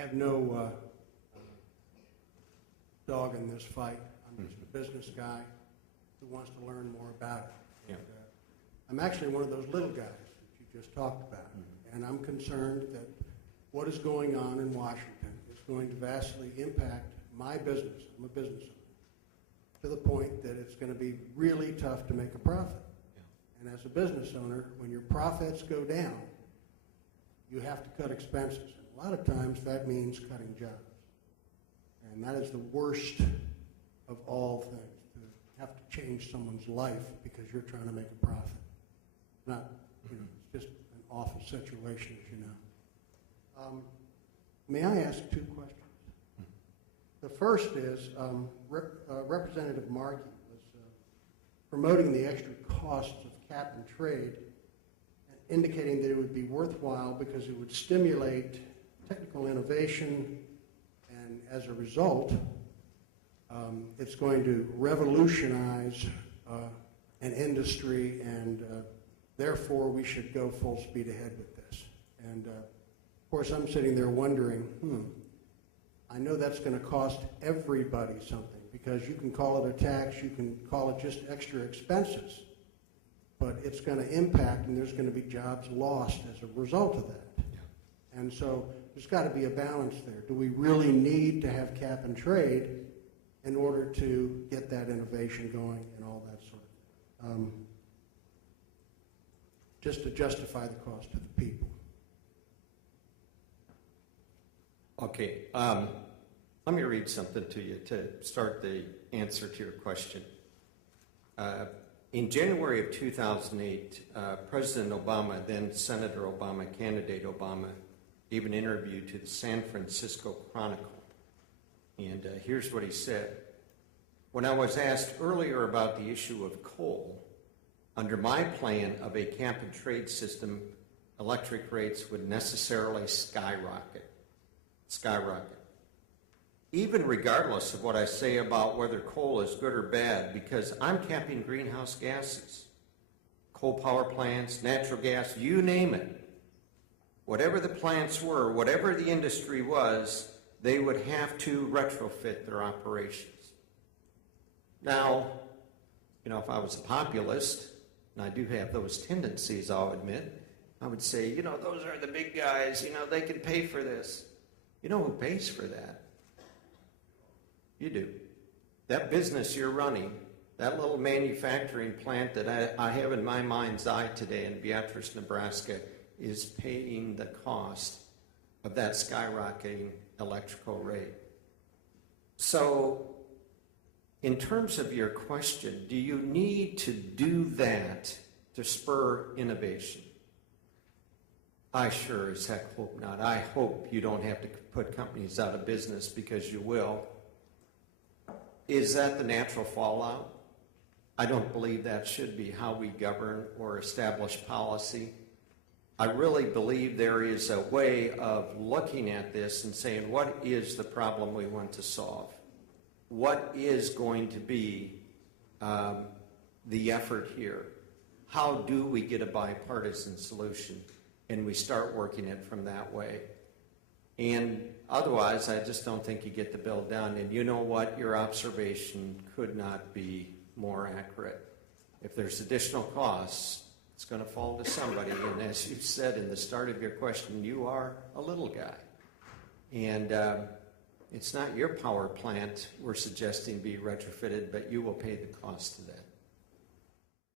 have no dog in this fight. I'm just a business guy who wants to learn more about it. Yeah. And, I'm actually one of those little guys that you just talked about, and I'm concerned that what is going on in Washington is going to vastly impact my business. I'm a business owner, to the point that it's going to be really tough to make a profit. Yeah. And as a business owner, when your profits go down, you have to cut expenses. And a lot of times that means cutting jobs. And that is the worst of all things, to have to change someone's life because you're trying to make a profit. Not, it's just an awful situation, as you know. May I ask two questions? The first is, Representative Markey was promoting the extra costs of cap and trade, indicating that it would be worthwhile because it would stimulate technical innovation, and as a result, it's going to revolutionize an industry, and therefore we should go full speed ahead with this. And of course, I'm sitting there wondering, I know that's going to cost everybody something, because you can call it a tax, you can call it just extra expenses, but it's going to impact, and there's going to be jobs lost as a result of that. Yeah. And so there's got to be a balance there. Do we really need to have cap and trade in order to get that innovation going and all that sort of thing? Just to justify the cost to the people. Okay, let me read something to you to start the answer to your question. In January of 2008, President Obama, then Senator Obama, candidate Obama, gave an interview to the San Francisco Chronicle. And here's what he said. When I was asked earlier about the issue of coal, under my plan of a cap and trade system, electric rates would necessarily skyrocket. Even regardless of what I say about whether coal is good or bad, because I'm capping greenhouse gases. Coal power plants, natural gas, you name it. Whatever the plants were, whatever the industry was, they would have to retrofit their operations. Now, if I was a populist, and I do have those tendencies, I'll admit, I would say, those are the big guys, they can pay for this. You know who pays for that? You do. That business you're running, that little manufacturing plant that I have in my mind's eye today in Beatrice, Nebraska, is paying the cost of that skyrocketing electrical rate. So, in terms of your question, do you need to do that to spur innovation? I sure as heck hope not. I hope you don't have to put companies out of business, because you will. Is that the natural fallout? I don't believe that should be how we govern or establish policy. I really believe there is a way of looking at this and saying, what is the problem we want to solve? What is going to be the effort here? How do we get a bipartisan solution? And we start working it from that way. And otherwise, I just don't think you get the bill done. And you know what? Your observation could not be more accurate. If there's additional costs, it's going to fall to somebody. And as you said in the start of your question, you are a little guy. And it's not your power plant we're suggesting be retrofitted, but you will pay the cost of that.